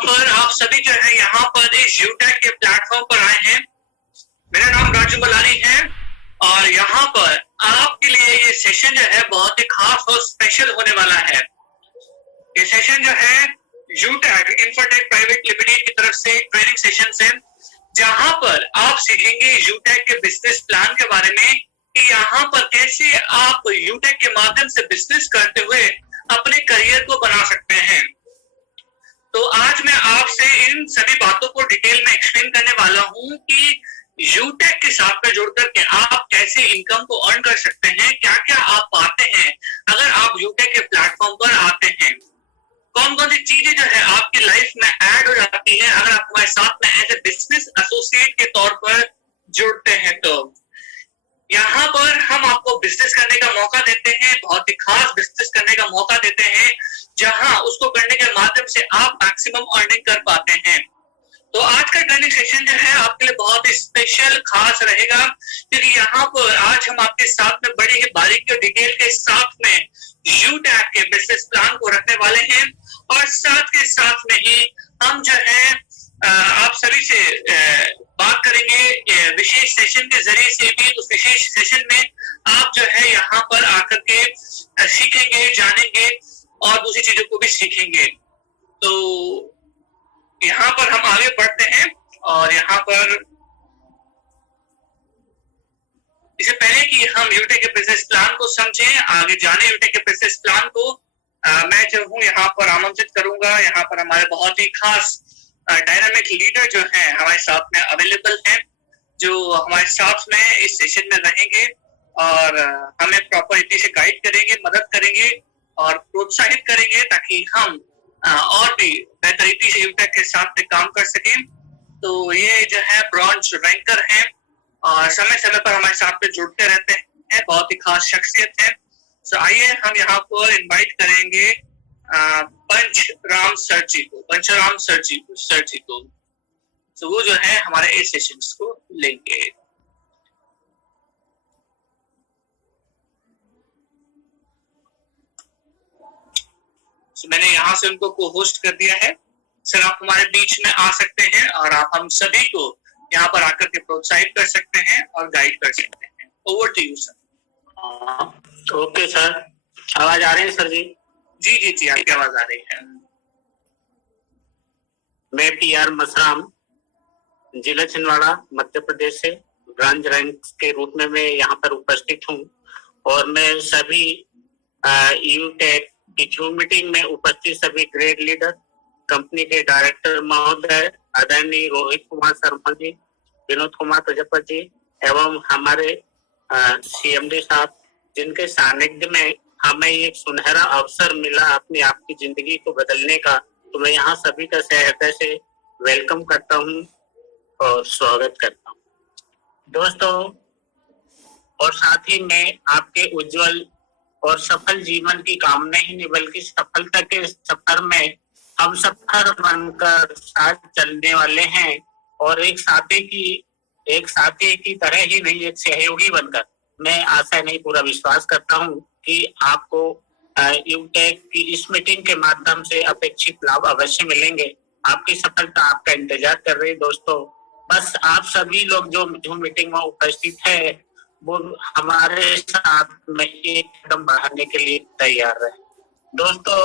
पर आप सभी जो है यहाँ पर इस यूटेक के प्लेटफॉर्म पर आए हैं। मेरा नाम राजू बलानी है और यहाँ पर आपके लिए ये सेशन जो है बहुत ही खास और स्पेशल होने वाला है। ये सेशन जो है यूटेक इंफोटेक प्राइवेट लिमिटेड की तरफ से ट्रेनिंग सेशन है, जहां पर आप सीखेंगे यूटेक के बिजनेस प्लान के बारे में कि यहाँ पर कैसे आप यूटेक के माध्यम से बिजनेस करते हुए अपने करियर को बना सकते हैं। तो आज मैं आपसे इन सभी बातों को डिटेल में एक्सप्लेन करने वाला हूँ कि यूटेक के साथ में जुड़ करके आप कैसे इनकम को अर्न कर सकते हैं, क्या क्या आप पाते हैं अगर आप यूटेक के प्लेटफॉर्म पर आते हैं, कौन कौन सी चीजें जो है आपकी लाइफ में ऐड हो जाती है अगर आप हमारे साथ में एज ए बिजनेस एसोसिएट के तौर पर जुड़ते हैं। तो यहाँ पर हम आपको बिजनेस करने का मौका देते हैं, बहुत ही खास बिजनेस करने का मौका देते हैं, जहां उसको करने के माध्यम से आप मैक्सिमम अर्निंग कर पाते हैं। तो आज का ट्रेनिंग सेशन जो है आपके लिए बहुत ही स्पेशल खास रहेगा, क्योंकि यहाँ पर आज हम आपके साथ में बड़ी ही बारीकी और डिटेल के साथ में यूटेक के बिजनेस प्लान को रखने वाले हैं और साथ के साथ में ही हम जो है आप सभी से बात करेंगे विशेष सेशन के जरिए से भी। उस विशेष सेशन में आप जो है यहाँ पर आकर के सीखेंगे, जानेंगे और दूसरी चीजों को भी सीखेंगे। तो यहाँ पर हम आगे बढ़ते हैं और यहाँ पर इससे पहले कि हम यूटेक के बिजनेस प्लान को समझें, आगे जाने यूटेक के बिजनेस प्लान को, मैं जो हूँ यहाँ पर आमंत्रित करूंगा। यहाँ पर हमारे बहुत ही खास डायनामिक लीडर जो हैं हमारे साथ में अवेलेबल हैं, जो हमारे साथ में इस सेशन में रहेंगे और हमें प्रॉपर रीति से गाइड करेंगे, मदद करेंगे और प्रोत्साहित करेंगे ताकि हम और भी बेहतर रीति से यूटेक के साथ में काम कर सकें। तो ये जो है ब्रॉन्ज रैंकर हैं और समय समय पर हमारे साथ में जुड़ते रहते हैं, बहुत ही खास शख्सियत है। तो आइए हम यहाँ पर इनवाइट करेंगे पंचराम सर जी को। तो वो जो है हमारे इस सेशंस को लेंगे। तो मैंने यहाँ से उनको को होस्ट कर दिया है। सर आप हमारे बीच में आ सकते हैं और आप हम सभी को यहाँ पर आकर के प्रोत्साहित कर सकते हैं और गाइड कर सकते हैं। Over to you sir. Okay sir, आवाज आ रही है सर जी? जी आपकी आवाज आ रही है। मैं PR मसराम, जिला छिंदवाड़ा, मध्य प्रदेश से ब्रांच रैंक के रूप में मैं यहाँ पर उपस्थित हूँ और मैं सभी यूटेक की जूम मीटिंग में उपस्थित सभी ग्रेड लीडर, कंपनी के डायरेक्टर महोदय आदरणीय रोहित कुमार शर्मा जी, विनोद कुमार प्रजापति जी एवं हमारे CMD साहब, जिनके सानिध्य में हमें एक सुनहरा अवसर मिला अपनी आपकी जिंदगी को बदलने का, तो मैं यहाँ सभी का हृदय से वेलकम करता हूँ और स्वागत करता हूँ दोस्तों। और साथ ही मैं आपके उज्जवल और सफल जीवन की कामना ही नहीं बल्कि सफलता के सफर में हम सफर बनकर साथ चलने वाले हैं और एक साथी की तरह ही नहीं, एक सहयोगी बनकर मैं आशा नहीं पूरा विश्वास करता हूँ कि आपको यूटेक की इस मीटिंग के माध्यम से अपेक्षित लाभ अवश्य मिलेंगे। आपकी सफलता आपका इंतजार कर रही है दोस्तों। बस आप सभी लोग जो मीटिंग में उपस्थित है वो हमारे साथ में एक कदम बढ़ाने के लिए तैयार रहे दोस्तों।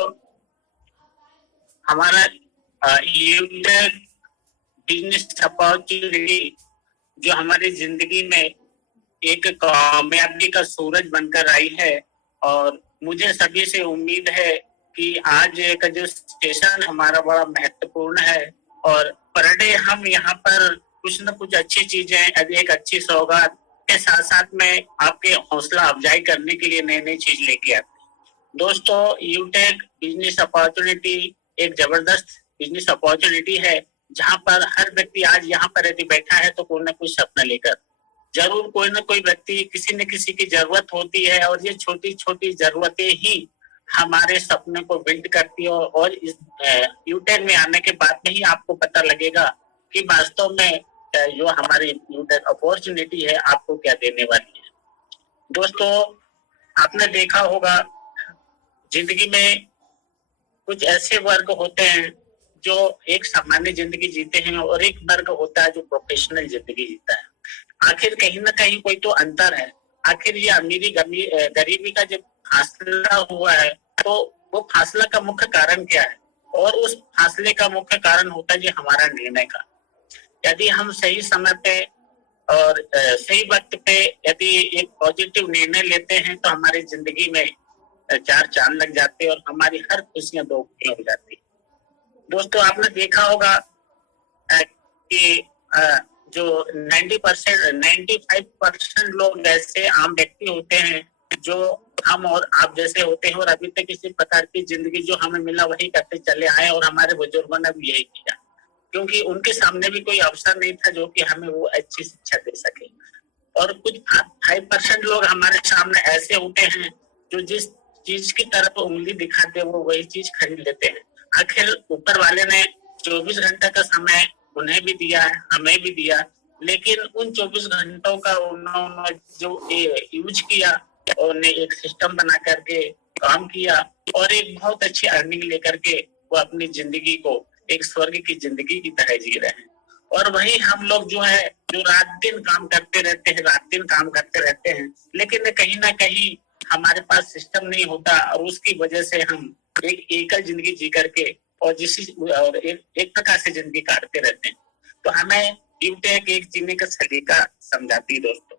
हमारा यूटेक बिजनेस अपॉर्चुनिटी जो हमारी जिंदगी में एक कामयाबी का सूरज बनकर आई है और मुझे सभी से उम्मीद है कि आज का जो सेशन हमारा बड़ा महत्वपूर्ण है और पर डे हम यहाँ पर कुछ न कुछ अच्छी चीजें, एक अच्छी सौगात के साथ साथ में आपके हौसला अफजाई करने के लिए नई नई चीज लेके आते हैं दोस्तों। यूटेक बिजनेस अपॉर्चुनिटी एक जबरदस्त बिजनेस अपॉर्चुनिटी है, जहाँ पर हर व्यक्ति आज यहाँ पर यदि बैठा है तो कोई ना कोई सपना लेकर जरूर कोई ना कोई व्यक्ति किसी न किसी की जरूरत होती है और ये छोटी छोटी जरूरतें ही हमारे सपने को बिल्ड करती है और इस यूटेक में आने के बाद में ही आपको पता लगेगा कि वास्तव में जो हमारी यूटेक अपॉर्चुनिटी है आपको क्या देने वाली है दोस्तों। आपने देखा होगा जिंदगी में कुछ ऐसे वर्ग होते हैं जो एक सामान्य जिंदगी जीते हैं और एक वर्ग होता है जो प्रोफेशनल जिंदगी जीता है। आखिर कहीं ना कहीं कोई तो अंतर है। आखिर ये अमीरी गरीबी का जब फासला हुआ है तो वो फासला का मुख्य कारण क्या है? और उस फासले का मुख्य कारण होता है जी हमारा निर्णय का। यदि हम सही समय पे और सही वक्त पे यदि एक पॉजिटिव निर्णय लेते हैं तो हमारी जिंदगी में चार चांद लग जाते हैं और हमारी हर खुशियां दोगुनी हो जाती है। दोस्तों आपने देखा होगा कि जो 95% लोग ऐसे आम व्यक्ति होते हैं जो हम और आप जैसे होते हैं और अभी तक किसी प्रकार की जिंदगी जो हमें मिला वही करते चले आए और हमारे बुजुर्गों ने भी यही किया, क्योंकि उनके सामने भी कोई अवसर नहीं था जो कि हमें वो अच्छी शिक्षा दे सके। और कुछ 5% लोग हमारे सामने ऐसे होते हैं जो जिस चीज की तरफ उंगली दिखाते वो वही चीज खरीद लेते हैं। आखिर ऊपर वाले ने 24 घंटे का समय उन्हें भी दिया है, हमें भी दिया, लेकिन उन 24 घंटों का उन्होंने जो यूज किया और उन्हें एक सिस्टम बना करके काम किया और एक बहुत अच्छी अर्निंग लेकर के वो अपनी जिंदगी को एक स्वर्ग की जिंदगी की तरह जी रहे हैं। और वही हम लोग जो है जो रात दिन काम करते रहते हैं, लेकिन कहीं ना कहीं हमारे पास सिस्टम नहीं होता और उसकी वजह से हम एक एकल जिंदगी जी करके और एक प्रकार से जिंदगी काटते रहते हैं। तो हमें यूटेक एक जीने का सलीका समझाती है दोस्तों,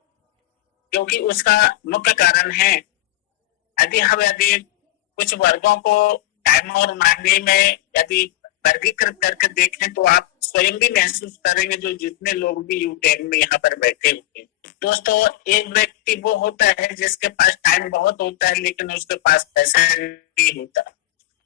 क्योंकि उसका मुख्य कारण है यदि कुछ वर्गों को टाइम और मनी में यदि वर्गीकृत करके देखें तो आप स्वयं भी महसूस करेंगे जो जितने लोग भी यूटेक में यहाँ पर बैठे हुए हैं। दोस्तों एक व्यक्ति वो होता है जिसके पास टाइम बहुत होता है लेकिन उसके पास पैसा नहीं होता।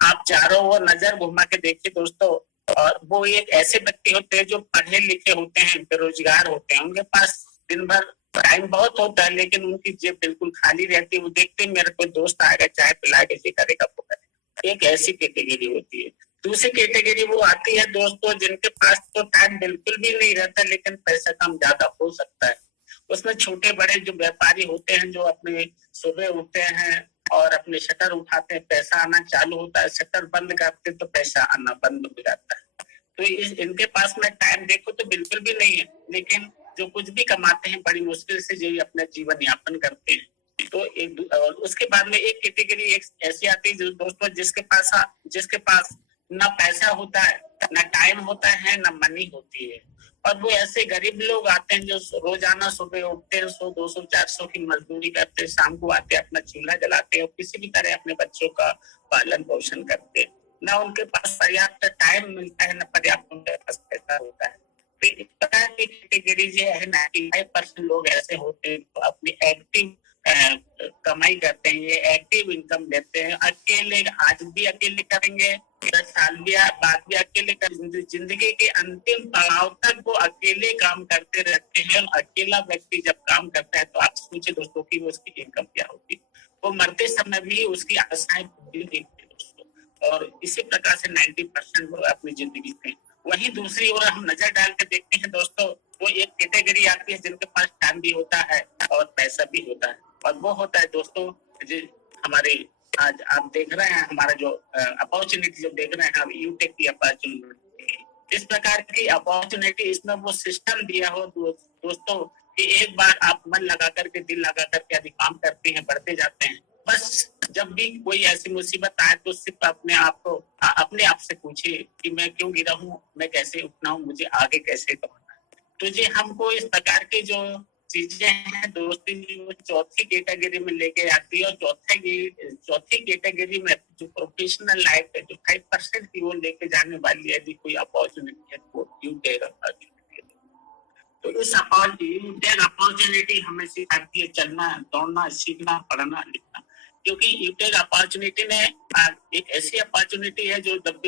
आप चारों ओर नजर घुमा के देखिए दोस्तों, और वो एक ऐसे व्यक्ति होते हैं जो पढ़े लिखे होते हैं, बेरोजगार होते हैं, उनके पास दिन भर टाइम बहुत होता है लेकिन उनकी जेब बिल्कुल खाली रहती है। वो देखते हैं मेरा कोई दोस्त आएगा चाय पिला के ये करेगा वो करेगा। एक ऐसी कैटेगरी होती है। दूसरी कैटेगरी वो आती है दोस्तों जिनके पास तो टाइम बिल्कुल भी नहीं रहता लेकिन पैसा कम ज्यादा हो सकता है। उसमें छोटे बड़े जो व्यापारी होते हैं जो अपने सुबह उठते हैं और अपने शटर उठाते हैं, पैसा आना चालू होता है, शटर बंद करते तो पैसा आना बंद हो जाता है। तो इनके पास में टाइम देखो तो बिल्कुल भी नहीं है, लेकिन जो कुछ भी कमाते हैं बड़ी मुश्किल से जो अपना जीवन यापन करते हैं। तो उसके बाद में एक कैटेगरी एक ऐसी आती है जो दोस्तों जिसके पास ना पैसा होता है, ना टाइम होता है, ना मनी होती है। और वो ऐसे गरीब लोग आते हैं जो रोजाना सुबह उठते हैं, 100, 200, 400 की मजदूरी करते हैं, शाम को आते हैं अपना चूल्हा जलाते हैं और किसी भी तरह अपने बच्चों का पालन पोषण करते हैं। ना उनके पास पर्याप्त टाइम मिलता है, ना पर्याप्त उनके पास पैसा होता है। तो इस प्रकार की कैटेगरी जो है 95% लोग ऐसे होते हैं तो अपनी एक्टिव कमाई करते हैं, ये एक्टिव इनकम देते हैं। अकेले आज भी अकेले करेंगे, 10 साल बाद भी अकेले करेंगे, जिंदगी के अंतिम पड़ाव तक वो अकेले काम करते रहते हैं। अकेला व्यक्ति जब काम करता है तो आप सोचिए दोस्तों की उसकी इनकम क्या होगी। वो मरते समय भी उसकी आशाएं पूरी नहीं होती दोस्तों। और इसी प्रकार से 90% लोग अपनी जिंदगी में। वहीं दूसरी ओर हम नजर डाल के देखते हैं दोस्तों, वो एक कैटेगरी आती है जिनके पास टाइम भी होता है और पैसा भी होता है, और वो होता है दोस्तों हमारे आज आप देख रहे हैं हमारा जो अपॉर्चुनिटी जो देख रहे हैं यूटेक की अपॉर्चुनिटी। इस प्रकार की अपॉर्चुनिटी इसमें वो सिस्टम दिया हो दोस्तों कि एक बार आप मन लगा करके दिल लगा करके यदि काम करते हैं, बढ़ते जाते हैं, बस जब भी कोई ऐसी मुसीबत आए तो सिर्फ अपने आप से पूछिए कि मैं क्यों गिरा हूँ, मैं कैसे उठना हूँ, मुझे आगे कैसे बढ़ना है। तो जी हमको इस प्रकार की जो चीजें हैं दोस्तों वो चौथी कैटेगरी में लेके आती है। और चौथी कैटेगरी में जो प्रोफेशनल लाइफ है जो 5% की वो लेके जाने वाली यदि कोई अपॉर्चुनिटी है वो यूटेक अपॉर्चुनिटी है। तो इस यूटेक अपॉर्चुनिटी हमें सिखाती है चलना, दौड़ना, सीखना, पढ़ना, लिखना। क्योंकि यूटेक अपॉर्चुनिटी ने एक ऐसी अपॉर्चुनिटी है जो जब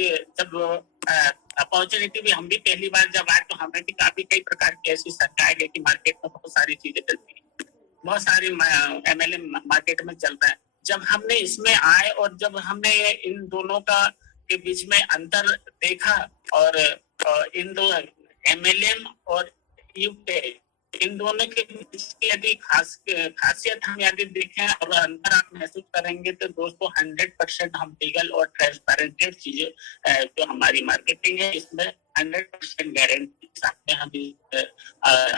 अपॉर्चुनिटी भी हम भी पहली बार जब आए तो हमें भी काफी कई प्रकार की ऐसी शंकाएं गई कि मार्केट में बहुत सारी चीजें चलती है, बहुत सारी MLM मार्केट में चल रहा है। जब हमने इसमें आए और जब हमने इन दोनों का के बीच में अंतर देखा और इन दो MLM और यूटेक इन दोनों के बीच की यदि खासियत हम यदि देखें और अंतर आप महसूस करेंगे तो दोस्तों 100% हम लीगल और ट्रांसपेरेंट चीजें जो हमारी मार्केटिंग है इसमें 100% गारंटी के साथ में हम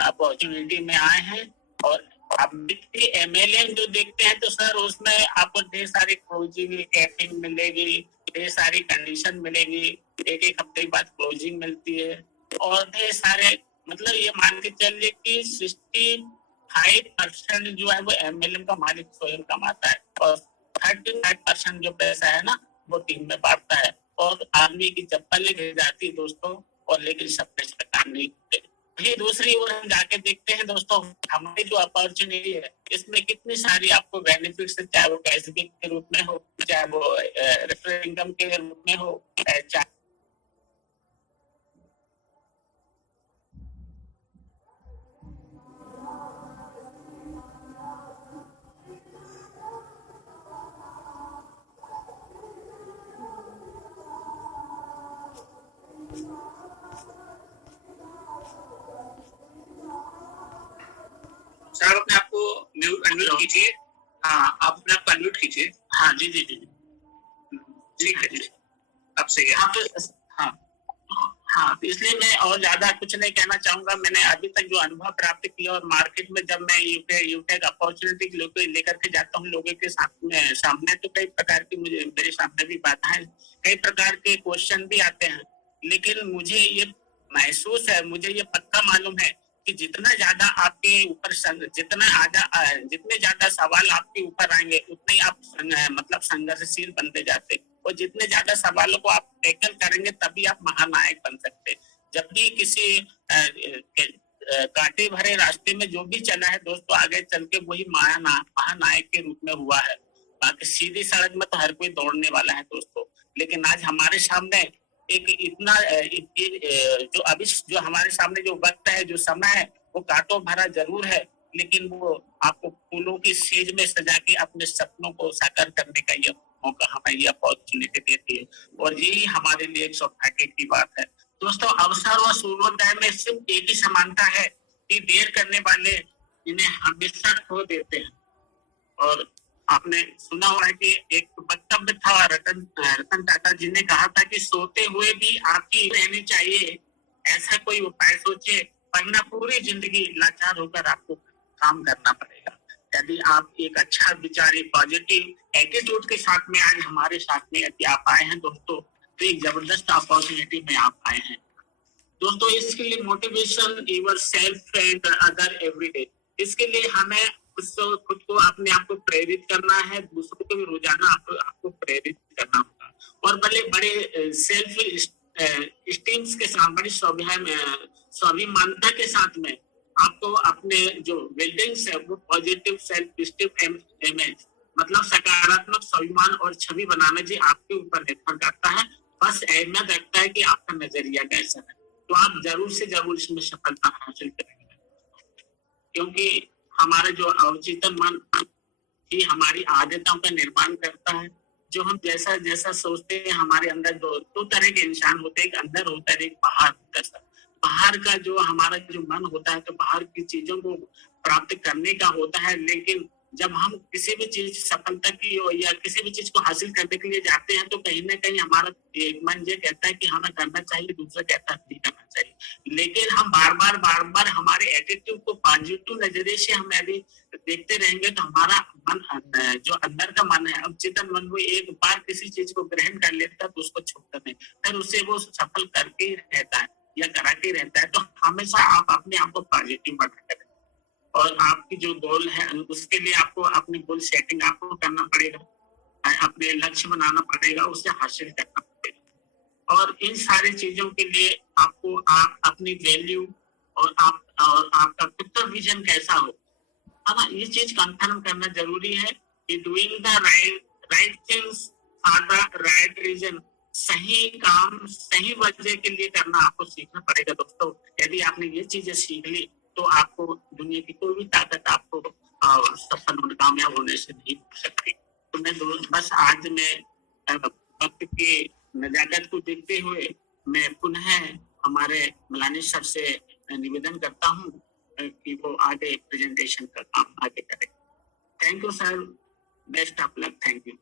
अपॉर्चुनिटी में आए हैं। और आप MLM जो देखते हैं तो सर उसमें आपको ढेर सारी क्लोजिंग कैपिंग मिलेगी, ढेर सारी कंडीशन मिलेगी, एक हफ्ते बाद क्लोजिंग मिलती है और ढेर सारे मतलब ये मान के चलिए कि 65% जो है वो MLM का मालिक स्वयं कमाता है और 35% जो पैसा है ना वो टीम में बांटता है और आदमी की चप्पल गिर जाती है दोस्तों, और लेकिन सपने साकार नहीं होते। ये दूसरी ओर हम जाके देखते हैं दोस्तों हमारी जो अपॉर्चुनिटी है इसमें कितनी सारी आपको बेनिफिट्स है, चाहे वो कैशबैक के रूप में हो, चाहे वो रेफरल इनकम के रूप में हो, चाहे सर आप अपने आप को अनम्यूट कीजिए। हाँ, आप अपने आप को अनम्यूट कीजिए। हाँ जी जी जी ठीक है जी, अब सही है। हाँ तो इसलिए मैं और ज्यादा कुछ नहीं कहना चाहूंगा। मैंने अभी तक जो अनुभव प्राप्त किया और मार्केट में जब मैं यूटेक अपॉर्चुनिटी लेकर के जाता हूँ लोगों के सामने तो कई प्रकार की मेरे सामने भी बाधाएं, कई प्रकार के क्वेश्चन भी आते हैं, लेकिन मुझे ये महसूस है, मुझे ये पक्का मालूम है कि जितना ज्यादा आपके ऊपर जितने ज्यादा सवाल आपके ऊपर आएंगे उतने ही आप मतलब संघर्षशील बनते जाते, और जितने ज्यादा सवालों को आप टैकल करेंगे तभी आप महानायक बन सकते। जब भी किसी कांटे भरे रास्ते में जो भी चला है दोस्तों आगे चल के वही महानायक के रूप में हुआ है। बाकी सीधी सड़क में तो हर कोई दौड़ने वाला है दोस्तों, लेकिन आज हमारे सामने एक इतना जो हमारे सामने जो वक्त है, जो समय है, वो कांटों भरा जरूर है, लेकिन वो आपको फूलों की सेज में सजा के अपने सपनों को साकार करने का ये मौका हमें ये अपॉर्चुनिटी देती है, और यही हमारे लिए एक सौभाग्य की बात है दोस्तों। अवसर और सूर्योदय में सिर्फ एक ही समानता है कि देर करने वाले इन्हें हमेशा खो देते हैं। और आपने सुना होगा कि एक वक्तव्य था रतन टाटा जी ने कहा था कि सोते हुए भी आपकी रहनी चाहिए, ऐसा कोई उपाय सोचे वरना पूरी जिंदगी लाचार होकर आपको काम करना पड़ेगा। यदि आप एक अच्छा विचारी पॉजिटिव एटीट्यूड के साथ में आज हमारे साथ में यदि आप आए हैं दोस्तों, तो एक जबरदस्त अपॉर्चुनिटी में आप आए हैं दोस्तों। इसके लिए motivation yourself and other everyday, इसके लिए हमें खुद को अपने आप को प्रेरित करना है, दूसरों को भी रोजाना आपको प्रेरित करना होगा, और बड़े सेल्फ स्टीम्स के साथ, बड़ी स्वाभिमानता के साथ में आपको अपने जो बिल्डिंग्स है वो पॉजिटिव सेल्फ स्टीम इमेज मतलब सकारात्मक स्वाभिमान और छवि बनाना जी आपके ऊपर निर्भर करता है। बस अहमियत रखता है कि आपका नजरिया कैसा है, तो आप जरूर से जरूर इसमें सफलता हासिल करेंगे, क्योंकि हमारा जो अवचेतन मन ही हमारी आदतों का निर्माण करता है। जो हम जैसा जैसा सोचते हैं, हमारे अंदर दो तरह के इंसान होते हैं, एक अंदर होता है, एक बाहर होता है। बाहर का जो हमारा जो मन होता है तो बाहर की चीजों को प्राप्त करने का होता है, लेकिन जब हम किसी भी चीज सफलता की या किसी भी चीज को हासिल करने के लिए जाते हैं तो कहीं ना कहीं हमारा मन ये कहता है कि हमें करना चाहिए, दूसरा कहता है नहीं करना चाहिए। लेकिन हम बार बार हमारे एटीट्यूड को पॉजिटिव नजरिए से हम यदि देखते रहेंगे तो हमारा मन जो अंदर का मन है, अवचेतन मन, वो एक बार किसी चीज को ग्रहण कर लेता है तो उसको छोड़ता नहीं, फिर उसे वो सफल करके ही रहता है या कराते रहता है। तो हमेशा आप अपने आप को पॉजिटिव बनाते रहें, और आपकी जो गोल है उसके लिए आपको अपनी गोल सेटिंग आपको करना पड़ेगा, अपने लक्ष्य बनाना पड़ेगा, उसे हासिल करना पड़ेगा। और इन सारी चीजों के लिए आपको आप अपनी वैल्यू और आपका खुद का विजन कैसा हो, है ये चीज कंफर्म करना जरूरी है कि doing the right things for the right reason, सही काम सही वजह के लिए करना आपको सीखना पड़ेगा दोस्तों। यदि आपने ये चीजें सीख ली तो आपको दुनिया की कोई भी ताकत आपको सफल और कामयाब होने से नहीं रोक सकती। तो मैं बस आज मैं वक्त की नजाकत को देखते हुए मैं पुनः हमारे मलानी सर से निवेदन करता हूँ कि वो आगे प्रेजेंटेशन का काम आगे करें। Thank you sir, best of luck, thank you.